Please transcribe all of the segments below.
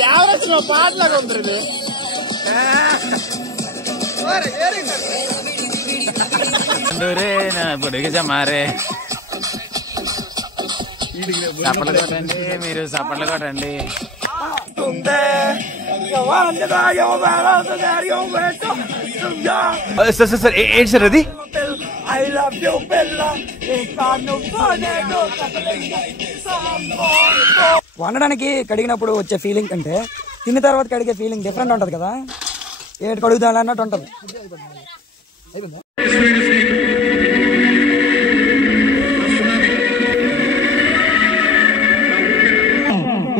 దేవరసిన పాటలాగా ఉంది ఇది. మారే చప్పట్లు కొట్టండి, మీరు చప్పట్లు కొట్టండి. సార్ ఏంటి సార్ అది? వండడానికి కడిగినప్పుడు వచ్చే ఫీలింగ్ కంటే తిన్న తర్వాత కడిగే ఫీలింగ్ డిఫరెంట్ ఉంటది కదా, ఏడు కడుగుతా అన్నట్టు ఉంటది.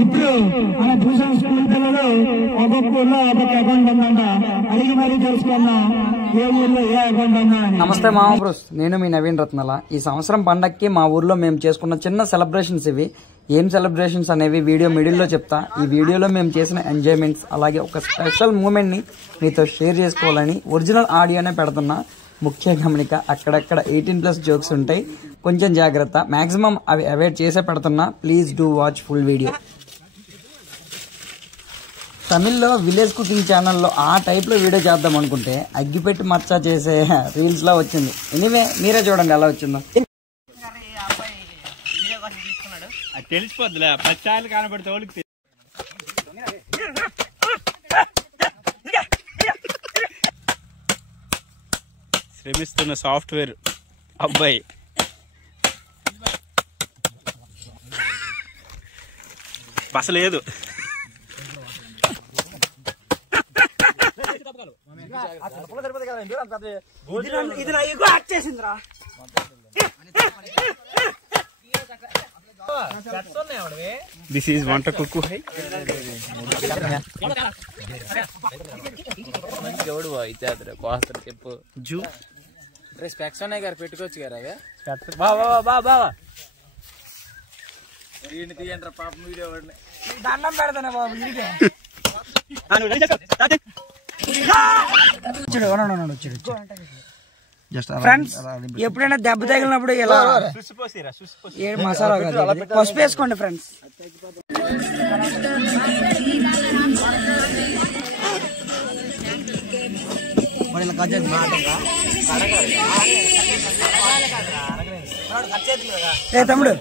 ఇప్పుడు మన ట్యూషన్ స్కూల్ పిల్లలు ఒక్కొక్క ఊర్లో ఒక్కొక్క అకౌంట్ ఉందంట, అడిగి మరీ తెలుసుకున్నా ఏ ఊర్లో ఏ అకౌంట్ ఉందా. నమస్తే మామ బ్రోస్, నేను మీ నవీన్ రత్నల. ఈ సంవత్సరం పండక్కి మా ఊర్లో మేము చేసుకున్న చిన్న సెలబ్రేషన్స్ ఇవి. ఏం సెలబ్రేషన్స్ అనేవి వీడియో మిడిల్లో చెప్తా. ఈ వీడియోలో మేము చేసిన ఎంజాయ్మెంట్స్ అలాగే ఒక స్పెషల్ మూమెంట్ ని మీతో షేర్ చేసుకోవాలని ఒరిజినల్ ఆడియోనే పెడుతున్నా. ముఖ్య గమనిక, అక్కడక్కడ 18+ జోక్స్ ఉంటాయి, కొంచెం జాగ్రత్త. మాక్సిమం అవి అవాయిడ్ చేసే పెడుతున్నా. Please do watch full video. తమిళ్లో విలేజ్ కుకింగ్ ఛానల్లో ఆ టైప్లో వీడియో చేద్దాం అనుకుంటే అగ్గిపెట్టి మచ్చ చేసే రీల్స్ లా వచ్చింది. ఎనీవే మీరే చూడండి ఎలా వచ్చిందో. తెలిసిపోద్దులే, పచ్చాయలు కనబడితే వాళ్ళకి. శ్రమిస్తున్న సాఫ్ట్వేర్ అబ్బాయి బసలేదు. దిస్ ఈజ్ వంట కుక్కు. ఎవడు అయితే అతను కోస్తారు చెప్పు. జూ స్పెక్స్ ఉన్నాయి గారు, పెట్టుకోవచ్చు గారు. అవే తీయండి పాపం వీడియో దండం పెడతానే బాబు. ఫ్రెండ్స్, ఎప్పుడైనా దెబ్బ తగిలినప్పుడు ఇలా మసాలా పసుపు వేసుకోండి ఫ్రెండ్స్. ఏ తమ్ముడు,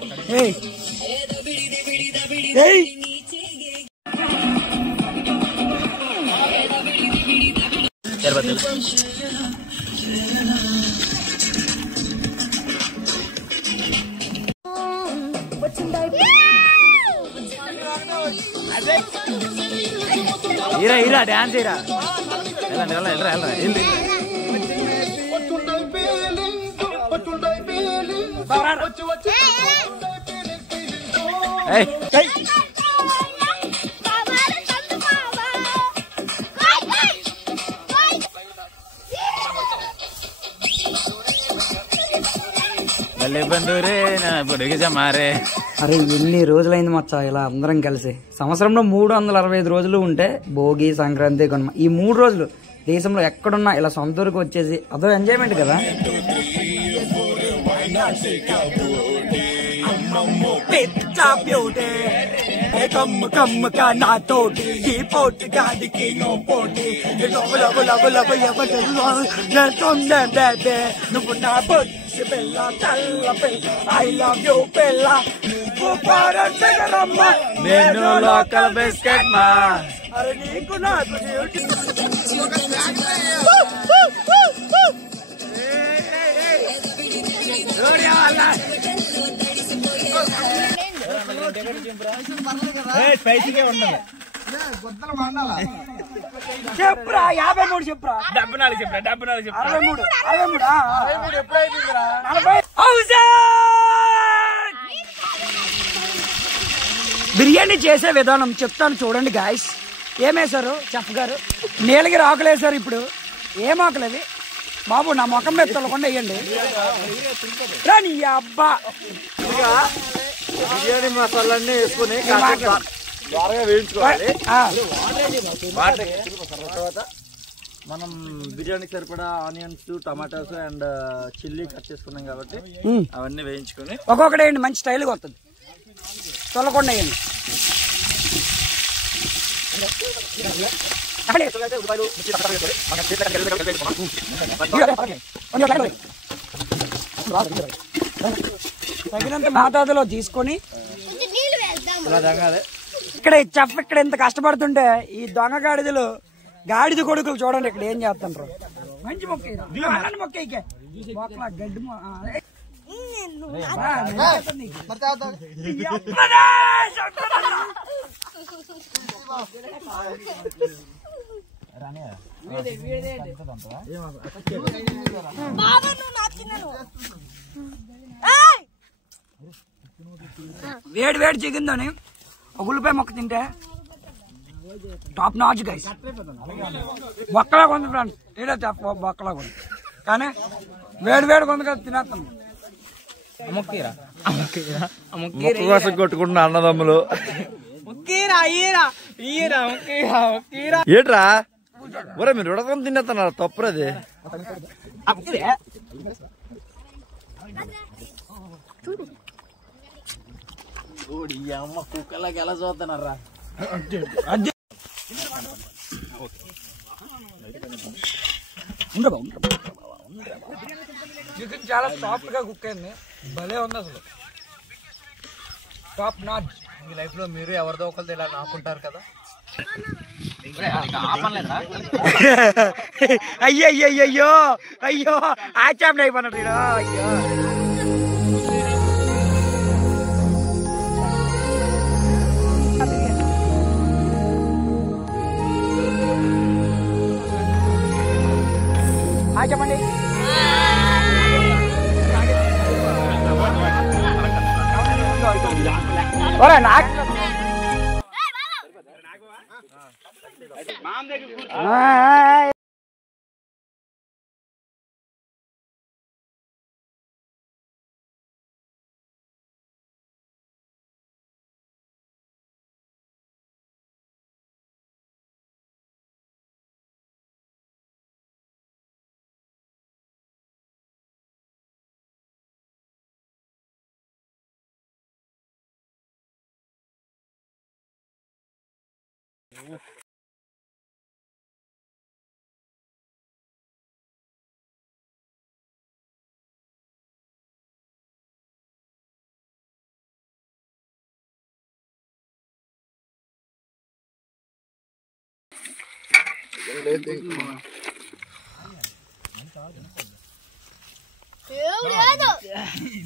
ఇరా ఇరా డాన్స్ ఇరా. వెళ్ళరా వెళ్ళరా వెళ్ళి. అరే ఎన్ని రోజులైంది మచ్చా ఇలా అందరం కలిసి. సంవత్సరంలో 365 రోజులు ఉంటే భోగి, సంక్రాంతి, కనుమ, ఈ 3 రోజులు దేశంలో ఎక్కడున్నా ఇలా సొంత ఊరికి వచ్చేసి అదో ఎంజాయ్మెంట్ కదా. నువ్వు నా బొచ్చు పిల్ల, తల్ల పిల్ల, ఐ లవ్ యూ పిల్ల, నేను లోకల్ బిస్కెట్ మా. అరే నీకు నాకు స్పైసీగా ఉండాలి. చెప్పురా 53 చెప్పురా. 74 చెప్పరా, 74 చెప్పరా. 63 ఎప్పుడైతుందిరా? బిర్యానీ చేసే విధానం చెప్తాను చూడండి గాయస్. ఏమేశారు చెఫ్ గారు? నీలగిరి ఆకులు వేసారు. ఇప్పుడు ఏం ఆకులు అవి బాబు? నా ముఖం మీద తొలకుండా వేయండి రాని అబ్బా. బిర్యానీ మసాలాన్ని వేసుకుని బాగా వేయించుకోవాలి. తర్వాత మనం బిర్యానీకి సరిపడా onions, tomatoes and chilli cut చేసుకున్నాం కాబట్టి అవన్నీ వేయించుకుని ఒక్కొక్కటి వేయండి, మంచి స్టైల్గా వస్తుంది. తొలకుండా వేయండి. తగినంత మోతాదులో తీసుకొని ఇక్కడ చెఫ్ ఇక్కడ ఎంత కష్టపడుతుంటే ఈ దొంగ గాడిదలు గాడిద కొడుకులు చూడండి ఇక్కడ ఏం చేస్తుంటారు. మంచి మొక్క గడ్డి వేడి వేడి చికెన్తోని ఒక ఉల్లిపాయ మొక్క తింటే టాప్ నాచ్ గైస్. బొక్కలాగా ఉంది ఫ్రెండ్స్, ఏదో బొక్కలాగా ఉంది కానీ వేడి వేడి ఉంది కదా తినేస్తాం. కోసం కొట్టుకుంటున్న అన్నదమ్ములు ఏట్రా ఒరే మీరు ఉడకం తినేస్తున్నారు తప్పురది. అమ్మ కుక్కలకి ఎలా చూస్తున్నారా? చికెన్ చాలా సాఫ్ట్ గా కుక్ అయింది, భలే ఉంది అసలు. Top notch. మీ లైఫ్ లో మీరు ఎవరిదో ఒకరితో ఇలా నాకుంటారు కదా. అయ్యో అయ్యో అయ్యో అయ్యో ఆచారం అయిపోయినట్టు అయ్యో. చెప్పండి.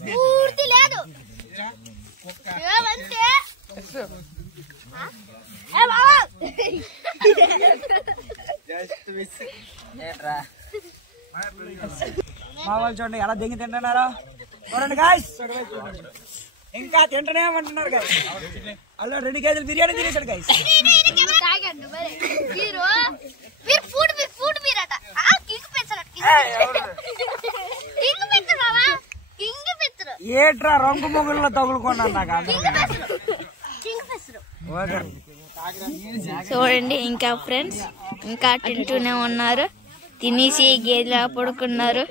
పూర్తి లేదు మా వాళ్ళు చూడండి ఎలా దెంగి తింటున్నారో చూడండి గాయ్స్. ఇంకా తింటనే అంటున్నారు గాయ్స్. అలా 2 కేజీలు బిర్యానీ తినేసాడు గాయ్స్. ఏట్రా రంగు మొగుల్లో తగులుకున్నాను నాకు చూడండి. ఇంకా ఫ్రెండ్స్ ఇంకా తింటూనే ఉన్నారు, తినేసి గేదెలా పడుకున్నారు.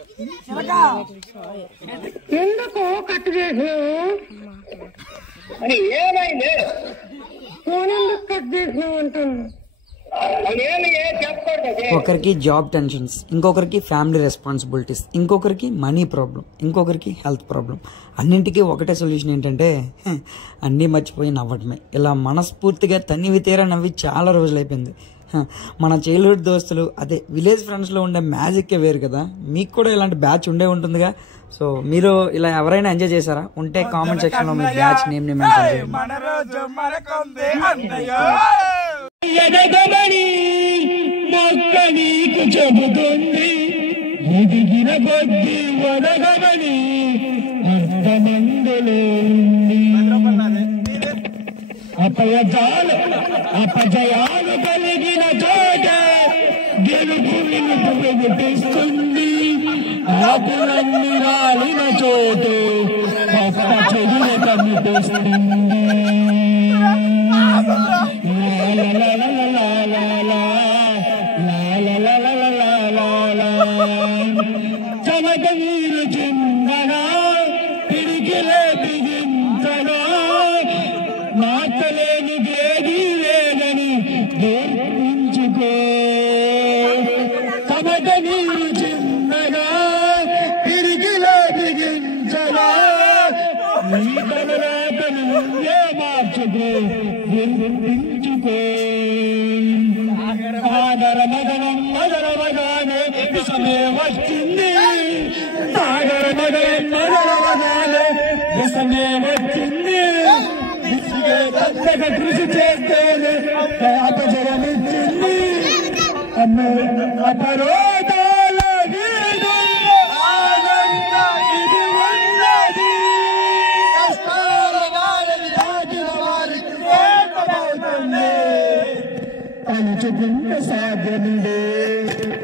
ఒకరికి జాబ్ టెన్షన్స్, ఇంకొకరికి ఫ్యామిలీ రెస్పాన్సిబిలిటీస్, ఇంకొకరికి మనీ ప్రాబ్లం, ఇంకొకరికి హెల్త్ ప్రాబ్లం. అన్నింటికీ ఒకటే సొల్యూషన్ ఏంటంటే అన్నీ మర్చిపోయి నవ్వటమే. ఇలా మనస్ఫూర్తిగా తనివి తీరా నవ్వి చాలా రోజులు అయిపోయింది. మన చైల్డ్హుడ్ దోస్తులు అదే విలేజ్ ఫ్రెండ్స్లో ఉండే మ్యాజిక్కే వేరు కదా. మీకు కూడా ఇలాంటి బ్యాచ్ ఉండే ఉంటుందిగా. సో మీరు ఇలా ఎవరైనా ఎంజాయ్ చేశారా? ఉంటే కామెంట్ సెక్షన్ లో మీ బ్యాచ్ నేమ్ ని మెన్షన్ చేయండి. ఎదగమని మొక్క నీకు చెబుతుంది, ఎదిగిన కొద్ది వదగమని అర్థమందులో అపజయాలు కలిగిన చోట గెలుపు వినుపు వెగుటిస్తుంది, ఆకులన్నీ రాలిన చోటు పక్క చెడుల కనిపిస్తుంది. చమక నీరు చిందనా పిడికిలే బిగించనా, నాచలేని గేది లేదని చూస్తే సాగర మదనం మదరవగానే విషమే వచ్చింది. సాగర మదనం మదరవగానే విషమే వచ్చింది. విసిగే పెద్దగా కృషి చేస్తేనే అపజయమిచ్చింది. అపరోధాల వీధుల్లో ఆనంద ఇది ఉన్నది. కష్టాల వారిని దాటిన వారికి వేగమవుతుంది. తలుచుకుంటే సాధ్యమిదే,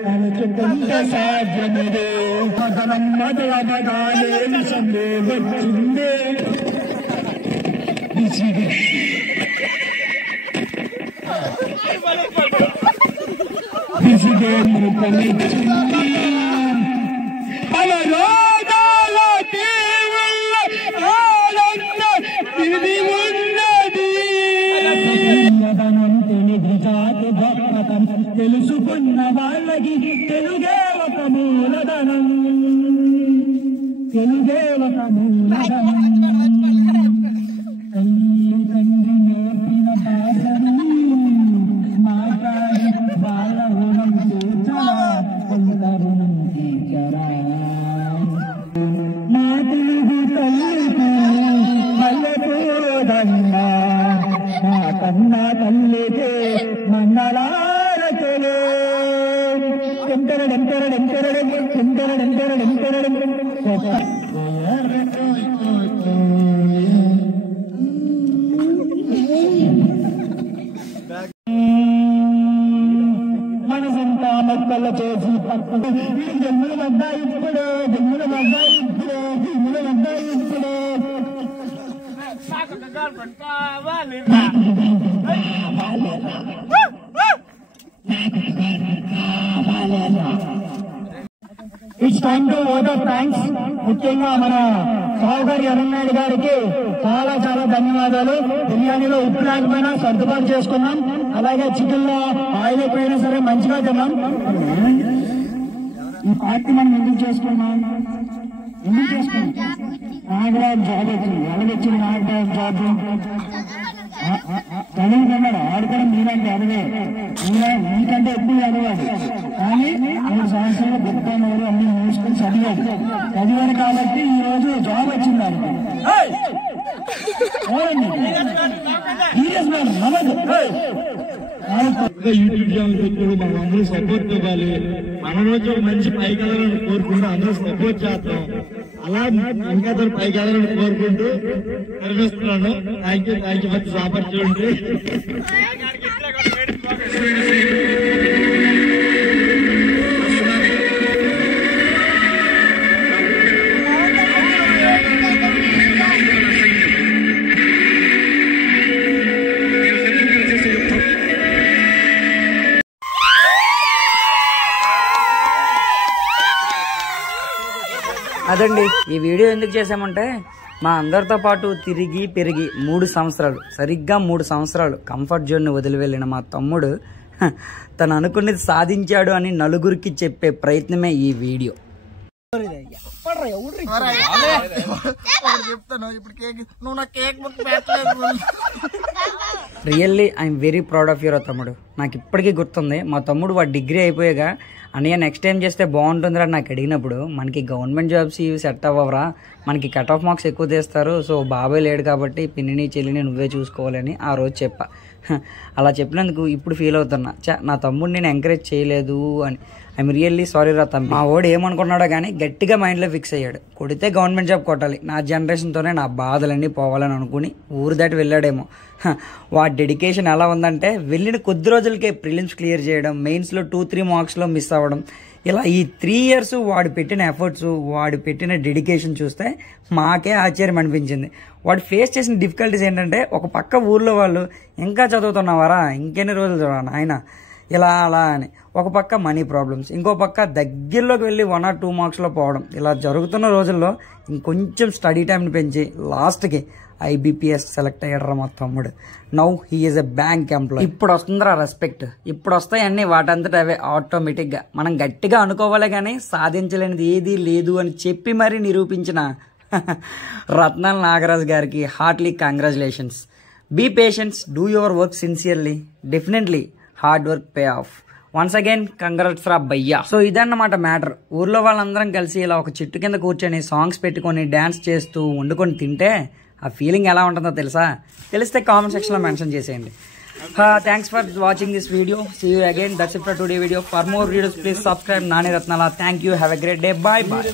తలుచుకుంటే సాధ్యమిదే. మదనం మదలవగానే విషమే వచ్చింది. విసిగే మృతమిచ్చింది. అవరోధాల దేవుళ్ళ ఆనంద ఇది ఉన్నది. తెలుగు జాతి గొప్పతం తెలుసుకున్న వాళ్ళకి తెలుగే ఒక మూలధనం. తెలుగే ఒక మూలధనం. తల్లి తండ్రి నేర్పిన భాషను మాట్లాడి వాళ్ళ రుణం తీర్చరా, కొంత రుణం తీర్చరా. మా తెలుగు తల్లికి మల్లెపూదండా, మా కన్నా తల్లికి మంగళారతులు. మనసంతా మొక్కలు చేసి పక్కడు జమ్ముల వద్ద ఇప్పుడు, జమ్ముల వద్ద ఇప్పుడు, జమ్ముల వద్ద ఇప్పుడు. It's time to over thanks. ముఖ్యంగా మన సావుగారి అరుణాయుడు గారికి చాలా చాలా ధన్యవాదాలు. బిర్యానీలో ఉప్పు లేకపోయినా సర్దుబాటు చేసుకున్నాం. అలాగే చికెన్ లో ఆయిల్ అయిపోయినా సరే మంచిగా తిన్నాం. ఈ పార్టీ మనం ఎందుకు చేసుకున్నాం? నాగరాజు జాబ్ వచ్చింది. ఎవరు వచ్చింది నాగరాజు జాబ్? చదువుకున్నాడు. ఆడుకోవడం మీరంటే అదివే, మీకంటే ఎక్కువ చదివాడు. కానీ 3 సంవత్సరాలు గొప్పవాడు, అన్ని మూసుకుని చదివాడు కాబట్టి ఈ రోజు జాబ్ వచ్చింది. యూట్యూబ్ ఛానల్ పెట్టుకుని మనం అందరూ సపోర్ట్ ఇవ్వాలి. మన రోజు మంచి పైకి వెళ్ళాలని కోరుకుంటూ అందరూ సపోర్ట్ చేస్తాం. అలా ఇంకా పైకి వెళ్ళాలని కోరుకుంటూ నిర్మిస్తున్నాను. Thank you for this opportunity. అదండి ఈ వీడియో ఎందుకు చేసామంటే మా అందరితో పాటు తిరిగి పెరిగి 3 సంవత్సరాలు, సరిగ్గా 3 సంవత్సరాలు కంఫర్ట్ జోన్ని వదిలి వెళ్ళిన మా తమ్ముడు తను అనుకున్నది సాధించాడు అని నలుగురికి చెప్పే ప్రయత్నమే ఈ video. Really I'm very proud of your తమ్ముడు. నాకు ఇప్పటికీ గుర్తుంది, మా తమ్ముడు వాడు డిగ్రీ అయిపోయాగా అన్నయ్య నెక్స్ట్ టైం చేస్తే బాగుంటుందిరా నాకు అడిగినప్పుడు, మనకి గవర్నమెంట్ జాబ్స్ ఇవి సెట్ అవ్వరా, మనకి కట్ ఆఫ్ మార్క్స్ ఎక్కువ తీస్తారు, సో బాబాయ్ లేడు కాబట్టి పిన్నిని చెల్లిని నువ్వే చూసుకోవాలని ఆ రోజు చెప్పా. అలా చెప్పినందుకు ఇప్పుడు ఫీల్ అవుతున్నా, నా తమ్ముడు నేను ఎంకరేజ్ చేయలేదు అని. ఐఎమ్ రియల్లీ సారీ రా తమ్మి. మా వాడు ఏమనుకున్నాడో కానీ గట్టిగా మైండ్లో ఫిక్స్ అయ్యాడు, కొడితే గవర్నమెంట్ జాబ్ కొట్టాలి, నా జనరేషన్తోనే నా బాధలన్నీ పోవాలని అనుకుని ఊరు దాటి వెళ్ళాడేమో. వాడి డెడికేషన్ ఎలా ఉందంటే వెళ్ళిన కొద్ది రోజులకే ప్రిలిమ్స్ క్లియర్ చేయడం, మెయిన్స్లో 2-3 మార్క్స్లో మిస్ అవ్వడం, ఇలా ఈ 3 years వాడు పెట్టిన ఎఫర్ట్స్, వాడు పెట్టిన డెడికేషన్ చూస్తే మాకే ఆశ్చర్యం అనిపించింది. వాడు ఫేస్ చేసిన డిఫికల్టీస్ ఏంటంటే, ఒక పక్క ఊర్లో వాళ్ళు ఇంకా చదువుతున్నావారా, ఇంకెన్ని రోజులు చదవాలి ఆయన ఇలా అలా అని, ఒక పక్క మనీ ప్రాబ్లమ్స్, ఇంకో పక్క దగ్గరలోకి వెళ్ళి 1 or 2 మార్క్స్లో పోవడం, ఇలా జరుగుతున్న రోజుల్లో ఇంకొంచెం స్టడీ టైంని పెంచి లాస్ట్కి IBPS సెలెక్ట్ అయ్యాడరా మా తమ్ముడు. Now he is a bank employee. ఇప్పుడు వస్తుందిరా రెస్పెక్ట్, ఇప్పుడు వస్తాయన్నీ వాటంతట అవే ఆటోమేటిక్గా. మనం గట్టిగా అనుకోవాలి కానీ సాధించలేనిది ఏదీ లేదు అని చెప్పి మరీ నిరూపించిన రత్నాల నాగరాజు గారికి heartly congratulations. Be patience, do your work sincerely, definitely hard work pay off. Once again congrats రా భయ్యా. సో ఇదన్నమాట మ్యాటర్. ఊర్లో వాళ్ళందరం కలిసి ఇలా ఒక చెట్టు కింద కూర్చొని సాంగ్స్ పెట్టుకొని డాన్స్ చేస్తూ వండుకొని తింటే ఆ ఫీలింగ్ ఎలా ఉంటుందో తెలుసా? తెలిస్తే కామెంట్ సెక్షన్లో మెన్షన్ చేసేయండి. Thanks for watching this video. See you again. That's it for today video. For more videos please subscribe Nani Ratnala. Thank you. Have a great day. Bye bye.